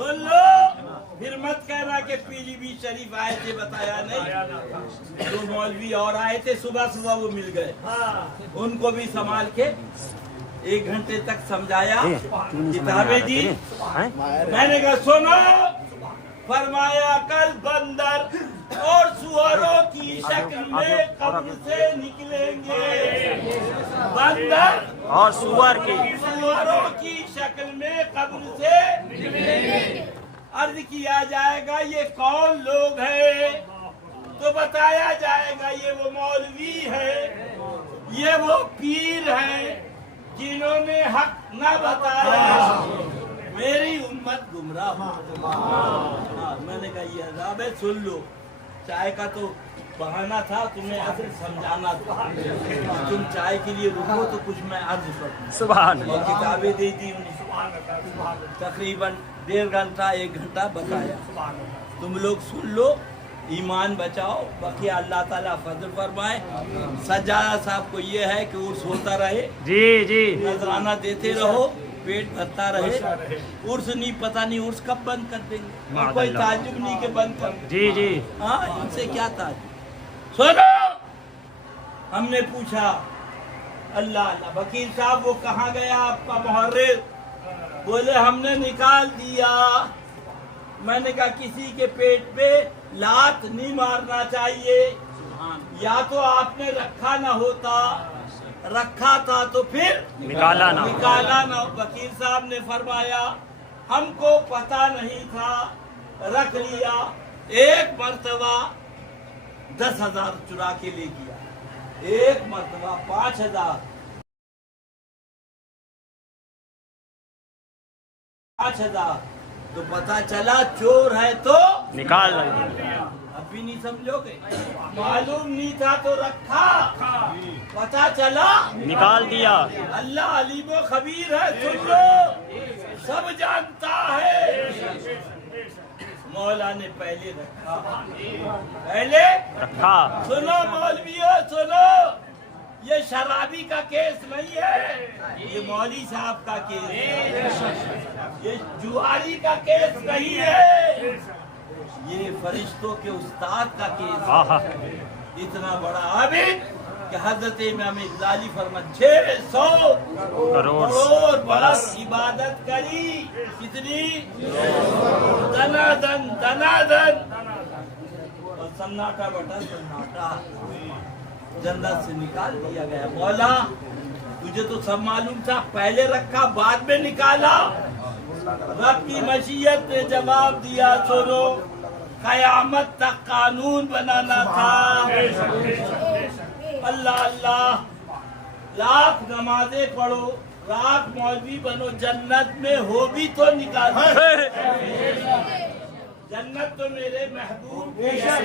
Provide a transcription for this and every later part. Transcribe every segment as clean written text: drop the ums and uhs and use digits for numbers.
सुन लो, फिर मत कहना कि पीलीभीत शरीफ आए थे, बताया नहीं। दो मौलवी और आए थे, सुबह सुबह वो मिल गए, उनको भी संभाल के 1 घंटे तक समझाया, किताबें दी। मैंने कहा सुनो, फरमाया कल बंदर और सुअरों की शक्ल में कब्र से निकलेंगे। बंदर और सुअरों की शक्ल में कब्र से निकलेंगे। अर्ज किया जाएगा ये कौन लोग हैं, तो बताया जाएगा ये वो मौलवी है, ये वो पीर है जिन्होंने हक न बताया, मेरी उम्मत गुमराह हो। मैंने कहा ये अज़ाब है, सुन लो। चाय का तो बहाना था, तुम्हें असल समझाना था। तुम चाय के लिए रुको तो कुछ मैं अर्ज करूं। सुभान और किताबें दे दी उन्हें, तकरीबन 1.5 घंटा 1 घंटा बताया। तुम लोग सुन लो, ईमान बचाओ, बाकी अल्लाह ताला फजल फरमाए। सज्जादा साहब को ये है कि उर्स होता रहे, जी जी, नजराना देते रहो, पेट भरता रहे। उर्स नहीं, पता नहीं उर्स कब बंद कर देंगे, और कोई ताजुब नहीं के बंद कर देंगे। जी जी, हाँ, इनसे क्या ताजुब। सुनो, हमने पूछा अल्लाह अल्लाह, वकील साहब वो कहाँ गया आपका मुहर्रिर? बोले हमने निकाल दिया। मैंने कहा किसी के पेट पे लात नहीं मारना चाहिए, या तो आपने रखा ना होता, रखा था तो फिर निकाला ना। वकील साहब ने फरमाया हमको पता नहीं था, रख लिया। 1 मर्तबा 10,000 चुरा के ले गया, 1 मर्तबा 5,000, 5,000। तो पता चला चोर है तो निकाल। अब भी नहीं समझोगे? मालूम नहीं था तो रखा, पता चला निकाल दिया। अल्लाह अलीम व खबीर है, सुन लो, सब जानता है। मौला ने पहले रखा, पहले रखा। सुनो मौलवियों, सुनो, ये शराबी का केस नहीं है, ये मौली साहब का केस है, ये जुआरी का केस नहीं है, ये फरिश्तों के उस्ताद का केस है। इतना बड़ा आबिद कि हजरत इमाम गजाली फरमान 600 करोड़ बरस इबादत करी, कितनी? दनादन दनादन, और सन्नाटा बटा सन्नाटा, जन्नत से निकाल दिया गया। मौला तुझे तो सब मालूम था, पहले रखा बाद में निकाला। रब की मशीयत ने जवाब दिया, सुनो, कयामत तक कानून बनाना था। अल्लाह अल्लाह, लाख नमाजें पढ़ो, लाख मौलवी बनो, जन्नत में हो भी तो निकाल। जन्नत तो मेरे महबूब की है,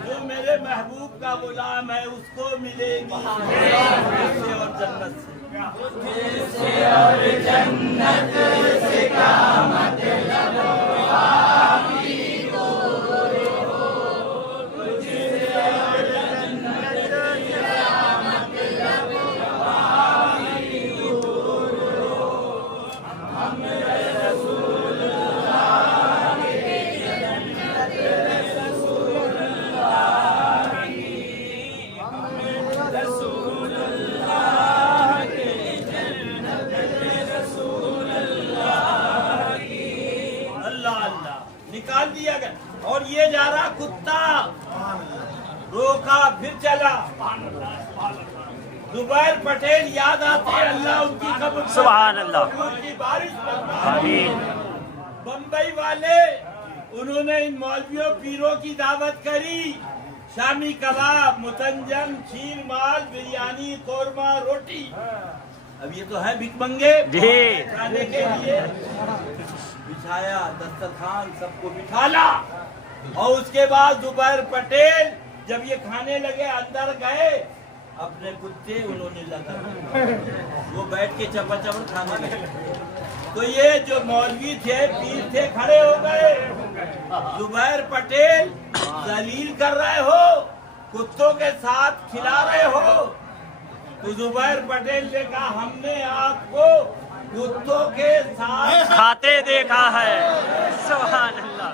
जो मेरे महबूब का गुलाम है उसको मिलेगी, और जन्नत से और जन्नत से क्या मतलब? निकाल दिया गया। और ये जा रहा कुत्ता, रोका फिर चला। जुबैर पटेल याद आते हैं, अल्लाह उनकी कब्र सुभान अल्लाह की बारिश फरमाए। बम्बई वाले, उन्होंने इन मौलवियों पीरों की दावत करी, शामी कबाब, मुतंजन, खीर माल, बिरयानी, कोरमा, रोटी। अब ये तो है भिखमंगे खाने के लिए। बिछाया दस्तरखान, सबको बिठाला, और उसके बाद जुबैर पटेल जब ये खाने लगे, अंदर गए, अपने कुत्ते उन्होंने लगा, वो बैठ के चपा खाने लगे। तो ये जो मौलवी थे, पीर थे, खड़े हो गए। जुबैर पटेल जलील कर रहे हो, कुत्तों के साथ खिला रहे हो। तो जुबैर पटेल ने कहा हमने आपको कुत्तों के साथ जलाते देखा है। सुभान अल्लाह।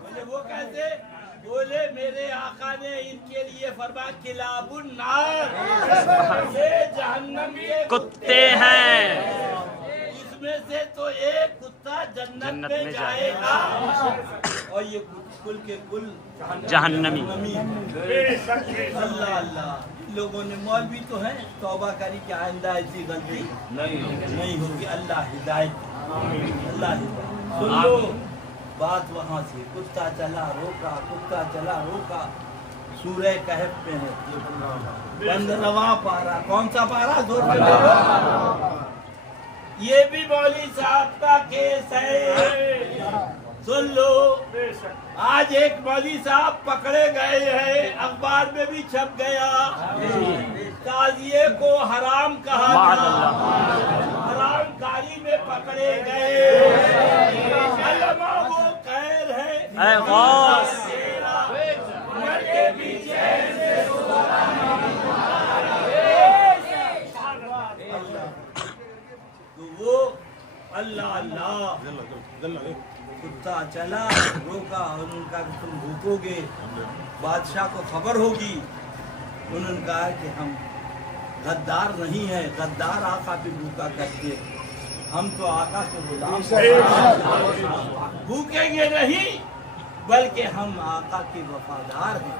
बोले वो कैसे? बोले मेरे आका ने इनके लिए फरमाया किलाबुन नार, ये जहन्नम के कुत्ते हैं। इसमें से तो एक कुत्ता जन्नत में जाएगा और ये कुल के कुल जहन्नमी। अल्लाह अल्लाह। लोगों ने मौलवी तो है, तौबा करी कि आइंदा ऐसी गलती नहीं होगी। अल्लाह हिदायत, अल्लाह हिदायत। सुन लो बात वहाँ से। कुत्ता चला रोका, कुत्ता चला रोका। सूरह कहफ में है 15वां पारा। कौन सा पारा? जोर से बोलो। ये भी मौलवी साहब का केस है, सुन लो। आज एक मौलवी साहब पकड़े गए हैं, अखबार में भी छप गया। ताजिए को हराम कहा था, हराम कारी में पकड़े गए। अल्लामा वो खैर है ऐ गौस। मर के पीछे ऐसे तो वो अल्लाह अल्लाह। कुत्ता चला रोका, उन्होंने कहा कि तुम भूकोगे, बादशाह को खबर होगी। उन्होंने कहा कि हम गद्दार नहीं है, गद्दार आका पे भूखा करते, हम तो आका के गुलाम भूखेंगे नहीं, बल्कि हम आका के वफादार हैं,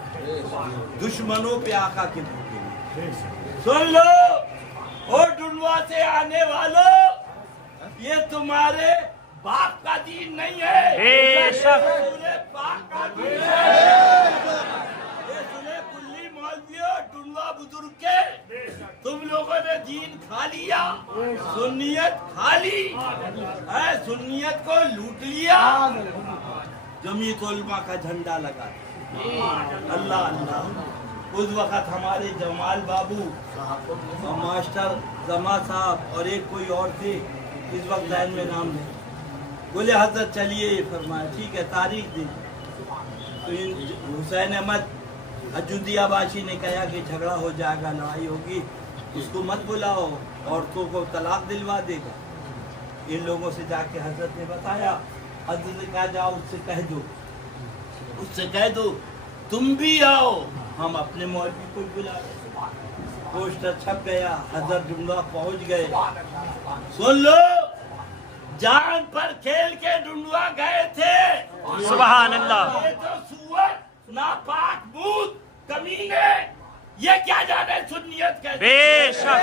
दुश्मनों पे आका के भूखेंगे। सुन लो ओ डुंडवा से आने वालों, ये तुम्हारे बाप का दीन नहीं है, पूरे बाप का दीन है। ये सुने कुल्ली मौलवियों, डुंडवा बुजुर्ग के, तुम लोगों ने दीन खा लिया, सुन्नियत खा ली, सुन्नियत को लूट लिया, जमीयत उलमा का झंडा लगा। अल्लाह अल्लाह। उस वक़्त हमारे जमाल बाबू और मास्टर जमा साहब और एक कोई और थे, इस वक्त लाइन में नाम है, बोले हजरत चलिए। फरमाया ठीक है, तारीख दी। तो हुसैन अहमद अजुदियाबाशी ने कहा कि झगड़ा हो जाएगा, लड़ाई होगी, उसको मत बुलाओ, औरतों को तलाक दिलवा देगा। इन लोगों से जाके हजरत ने बताया, हजरत ने कहा जाओ उससे कह दो, उससे कह दो तुम भी आओ, हम अपने मौलवी को बुला रहे। पोस्टर छप गया, हजरत डुंडवा पहुंच गए। सुन लो, जान पर खेल के डुंडवा गए थे। सुभान अल्लाह। ये तो सुअर नापाक मूत कमीने, ये क्या जाने सुन्नियत कहते। बेशक।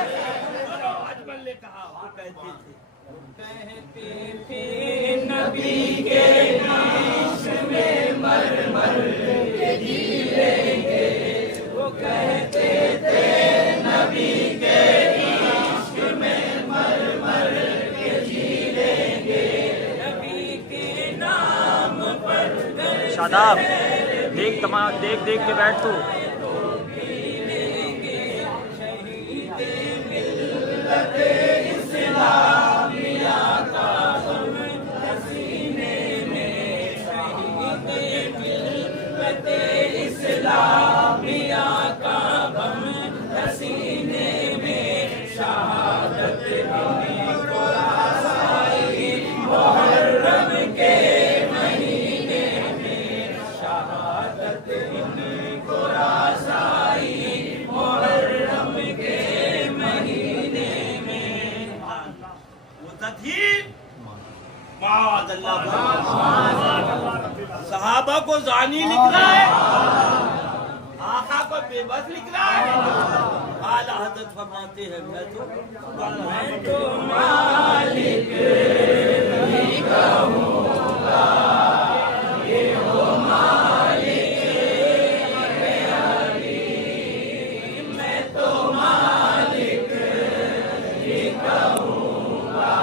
सुनो, अजमल ने कहा, वो कहते थे नबी के इश्क में मर मर के जी लेंगे, वो कहते थे नबी के इश्क में मर मर के जी लेंगे, नबी के नाम पर। शादाब, देख तमाम देख देख के बैठ तू। सहाबा को जानी लिख रहा है, आका को बेबस लिख रहा है। आला हज़रत फरमाते हैं मैं तो मालिक नहीं कहूँगा, ये हो मालिक है अली, मैं तो मालिक नहीं कहूँगा,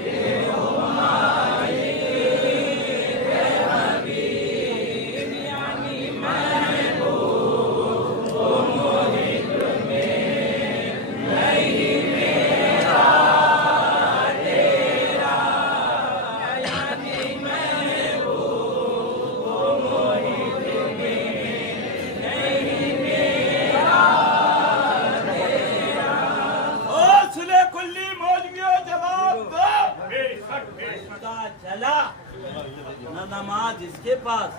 ये हो मालिक है अली, यानी मैं वो मुल्क में नहीं मेरा کتا چلا، نہ نماز اس کے پاس،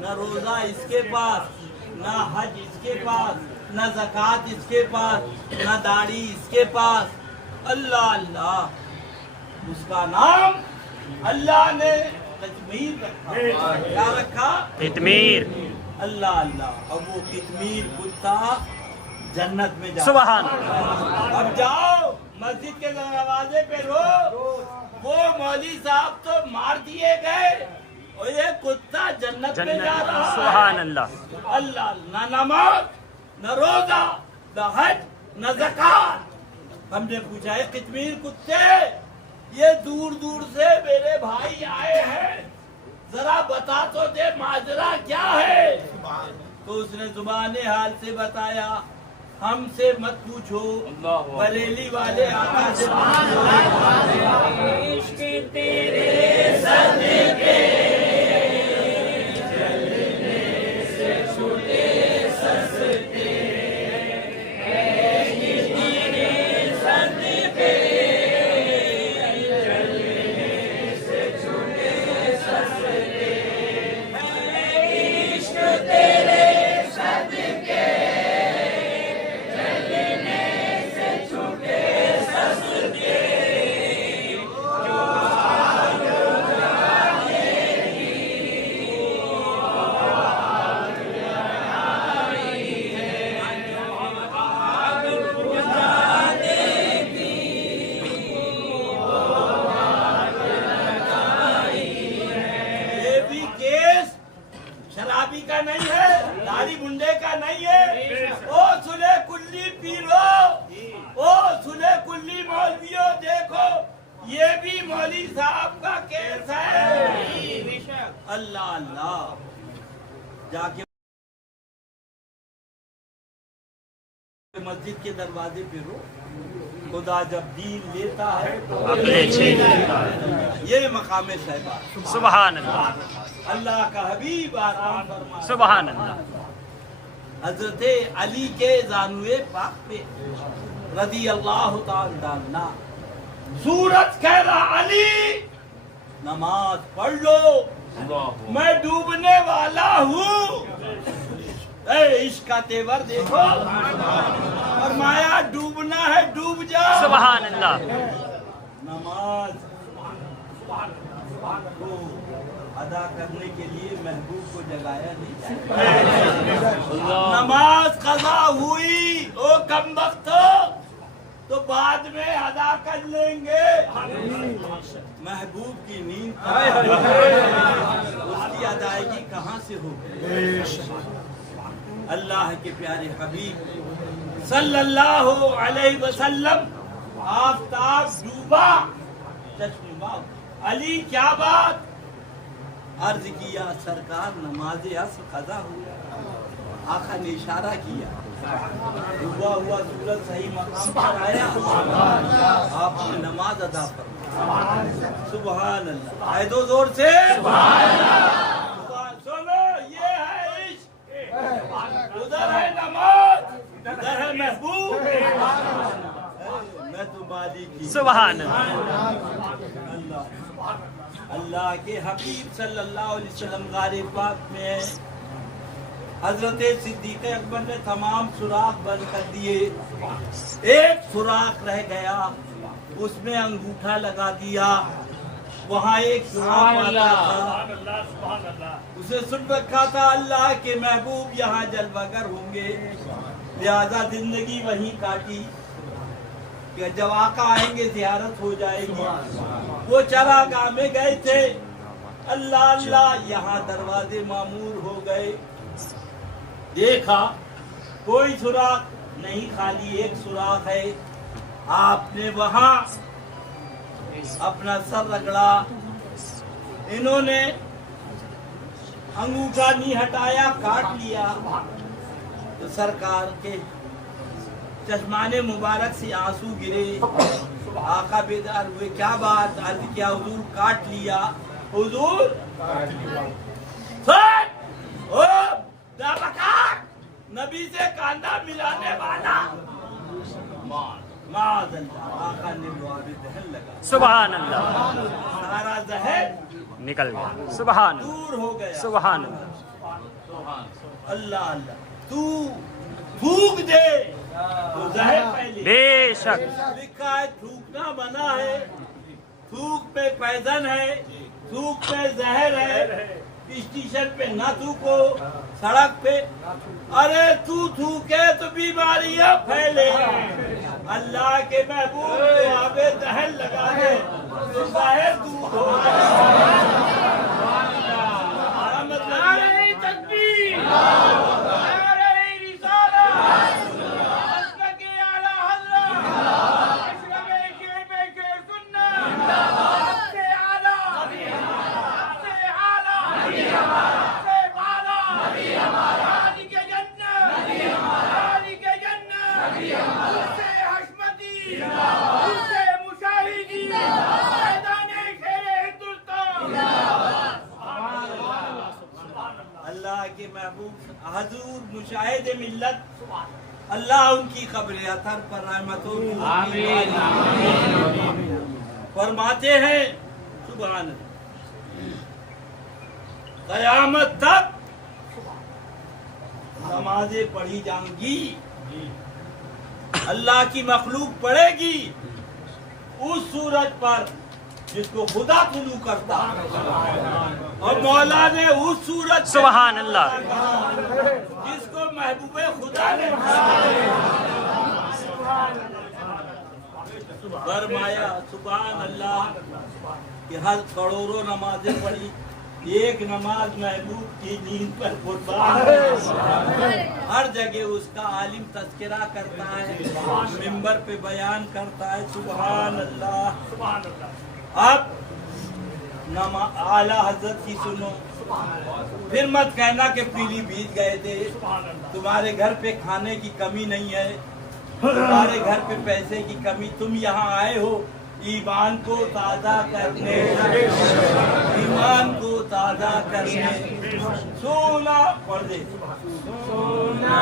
نہ روزہ اس کے پاس، نہ حج اس کے پاس، نہ زکوٰۃ اس کے پاس، نہ داڑھی اس کے پاس. اللہ اللہ، اس کا نام اللہ نے قطمیر رکھا. کیا رکھا؟ قطمیر. اللہ اللہ. اب وہ قطمیر کتا جنت میں جا. سبحان. اب جاؤ مسجد کے دروازے پہ رو، وہ مولوی صاحب تو مار دیے گئے اور یہ کتا جنت میں جا رہا ہے. سبحان اللہ. اللہ. نہ نماز، نہ روزہ، نہ حج، نہ زکوٰۃ. ہم نے پوچھا ہے قطمیر کتے، یہ دور دور سے میرے بھائی آئے ہیں، ذرا بتا تو دے ماجرا کیا ہے. تو اس نے زبان حال سے بتایا، ہم سے مت پوچھو، بریلی والے آقا سے پوچھو. عشق تیرے صدقے شرابی کا نہیں ہے، داڑھی منڈے کا نہیں ہے. او سلے کلی پیرو، او سلے کلی مولویوں، دیکھو یہ بھی مولوی صاحب کا کیس ہے. اللہ اللہ. جا کے مسجد کے دروازے پہ رو. خدا جب دین لیتا ہے تو اپنے چھین لیتا ہے. یہ مقام صاحبہ. سبحان اللہ. اللہ کا حبیب آرام فرمائے. سبحان اللہ. حضرت علی کے زانوے پاک پہ رضی اللہ تعالی عنہ سورت کہہ رہا، علی نماز پڑھ لو، میں ڈوبنے والا ہوں. اے عشق کا تیور دیکھو، فرمایا ڈوبنا ہے ڈوب جا. سبحان اللہ. نماز کو ادا کرنے کے لیے محبوب کو جگایا نہیں جائے. نماز قضا ہوئی، او کم وقت تو بعد میں ادا کر لیں گے. محبوب کی نیند اس کی ادائیگی کہاں سے ہوگی؟ اللہ کے پیارے حبیب صلی اللہ علیہ وسلم آفتاب ڈوبا، چشم باغ. علی کیا بات؟ عرض کیا سرکار نماز عصر قضا ہوا. آقا نے اشارہ کیا، ڈوبا ہوا سورج صحیح مقام پر آیا، آپ نے نماز ادا فرمائی. سبحان اللہ. آئے دو زور سے سبحان اللہ. سنو، یہ ہے عشق. ادھر ہے نماز، ادھر ہے محبوب. میں تمہاری کی. سبحان اللہ. اللہ کے حبیب صلی اللہ علیہ وسلم غار پاک میں حضرت صدیق اکبر نے تمام سوراخ بند کر دیے. ایک سوراخ رہ گیا، اس میں انگوٹھا لگا دیا. وہاں ایک سوراخ آتا تھا، اسے سن رکھا تھا اللہ کے محبوب یہاں جلوہ گر ہوں گے، لہذا زندگی وہیں کاٹی کہ جب آقا آئیں گے زیارت ہو جائے گی. وہ چراگاہ میں گئے تھے. اللہ اللہ، یہاں دروازے معمور ہو گئے. دیکھا کوئی سوراخ نہیں، خالی ایک سوراخ ہے. آپ نے وہاں اپنا سر رگڑا. انہوں نے انگوٹھا نہیں ہٹایا، کاٹ لیا. تو سرکار کے چشمان مبارک سے آنسو گرے. آقا بیدار ہوئے، کیا بات؟ عرض کیا حضور کاٹ لیا. حضور نبی سے کاندھا ملانے والا معاذ اللہ. آقا نے دعا میں دہن لگا. سبحان اللہ. نکل گیا. سبحان اللہ. دور ہو گیا. سبحان اللہ. اللہ اللہ. تو تھوک دے تو زہر پہلے. بے شک. لکھا ہے تھوکنا منع ہے. تھوک پہ پوائزن ہے, تھوک پہ زہر ہے. اسٹیشن پہ نہ تھوکو, سڑک پہ. ارے تو تھوکے تو بیماریاں پھیلے. اللہ کے محبوب کو آب زہر لگا دے تو زہر دور ہو جائے. نعرہ تکبیر, نعرہ رسالت, مسلک اعلی حضرت, اشرف شیب کے سنت, سب سے اعلی, سب سے اعلی, سب سے بالا, عالی کے جنت, عالی کے جنت, اس سے حشمتی, اس سے مشاہدی, میدان شیر ہندوستان. اللہ کے محبوب حضور مشاہد ملت, اللہ ان کی قبر اثر پر رحمتوں کی فرماتے ہیں. سبحان اللہ. قیامت تک نمازیں پڑھی جائیں گی, اللہ کی مخلوق پڑھے گی اس سورج پر جس کو خدا طلوع کرتا, اور مولا نے اس سورج سبحان اللہ. جس کو محبوب خدا نے فرمایا. سبحان اللہ کہ ہر کروڑوں نمازیں پڑھی, ایک نماز محبوب کی نیند پر قربان. ہر جگہ اس کا عالم تذکرہ کرتا ہے, منبر پہ بیان کرتا ہے. سبحان اللہ. اب اعلیٰ حضرت کی سنو, پھر مت کہنا کہ پیلی بھیج گئے تھے. تمہارے گھر پہ کھانے کی کمی نہیں ہے, تمہارے گھر پہ پیسے کی کمی. تم یہاں آئے ہو ایمان کو تازہ کرنے, ایمان کو تازہ کرنے. سونا پڑھ دے. سونا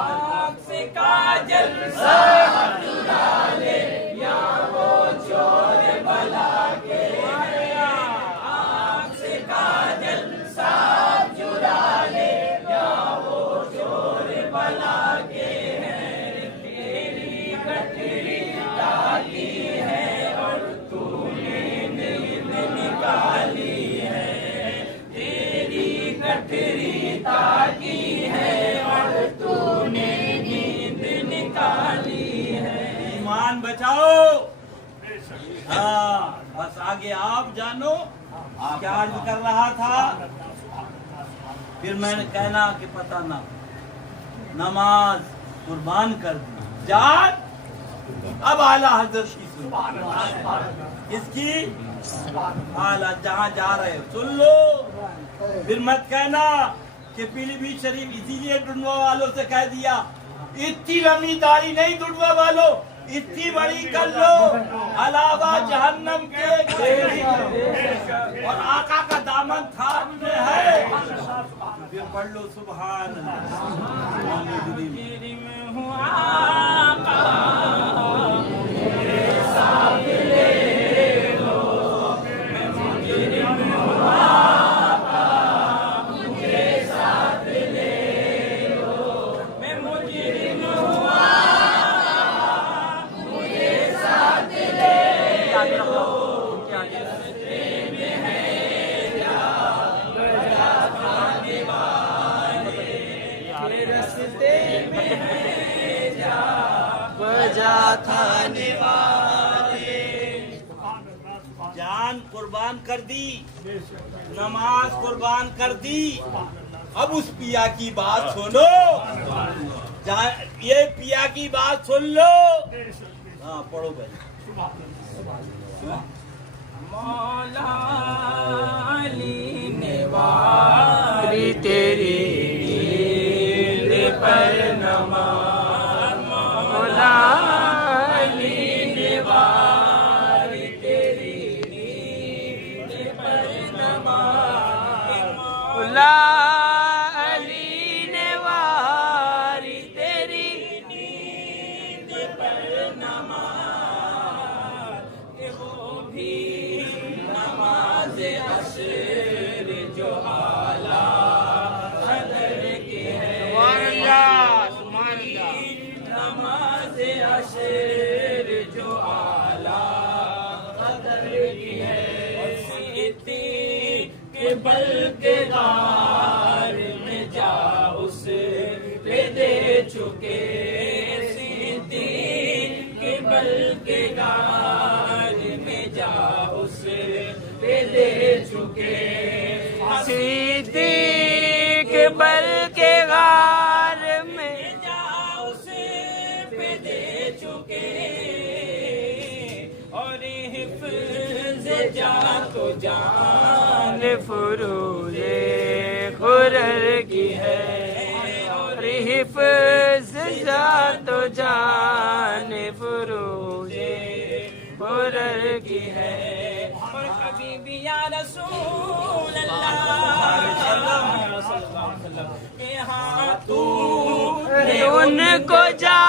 آنکھ سے کاجل صاحب ڈالے یا وہ چور بلا کے, آنکھ سے کاجل صاحب چرا لے یا وہ چور بلا کے. تیری کٹری ڈالی ہے اور تو نے نیند نکالی ہے. تیری کٹری تاکی ہے اور تو نے نیند نکالی ہے. ایمان بچاؤ. ہاں بس آگے آپ جانو کیا عرض کر رہا تھا. پھر میں نے کہنا کہ پتہ نہ, نماز قربان کر دی جان. اب اعلیٰ حضرت کی سن, اس کی اعلیٰ جہاں جا رہے سن لو. پھر مت کہنا کہ پیلی بھیت شریف اسی لیے ڈنڈوا والوں سے کہہ دیا اتنی لمبی داڑھی نہیں ڈنڈوا والوں, اتنی بڑی کر لو علاوہ جہنم کے, اور آقا کا دامن تھام میں ہے. پھر پڑھ لو سبحان اللہ. بجا تھا نوالے، جان قربان کر دی، نماز قربان کر دی، اب اس پیا کی بات سنو، یہ پیا کی بات سن لو. ہاں پڑھو بھائی. مولا علی نے واری تیری عید پر نماز، مولا علی نے واری تیری عید پر نماز، مولا علی نے واری تیری عید پر نماز، کہ وہ بھی نماز عصر جو اعلیٰ قدر کی ہے، نماز عصر جو اعلیٰ قدر کی ہے، صدیق کے بل کے غار میں جا اس پہ دے چکے، صدیق کے بل کے غار میں جا اس پہ دے چکے، صدیق بل کے غار میں جا اس پہ دے چکے، اور حفظ جا تو جان فروز خرر کی ہے، اور حفظ جا تو جان فروز خرر کی ہے، اور کبھی بھی یا رسول اللہ کے ہاتھوں ان کو جا